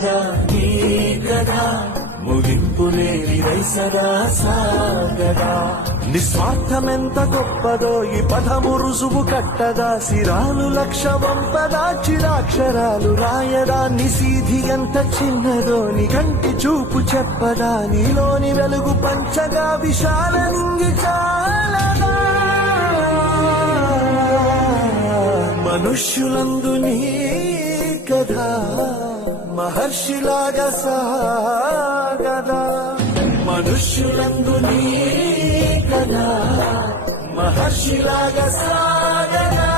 నీ కదా ముగింపు లేని సదా సాగదా నిస్వార్థమెంత గొప్పదో ఈ పదము రుజువు కట్టదా సిరాలు లక్ష వంపదా చిరాక్షరాలు రాయదా నిసీధి ఎంత చిన్నదో నీ కంటి చూపు చెప్పదా నీలోని వెలుగు పంచగా విశాల నింగి చాలదా మనుష్యులందు నీ కథ మహర్షిలాగా సాగదా మనుష్యులందు నీ కథ మహర్షిలాగా సాగదా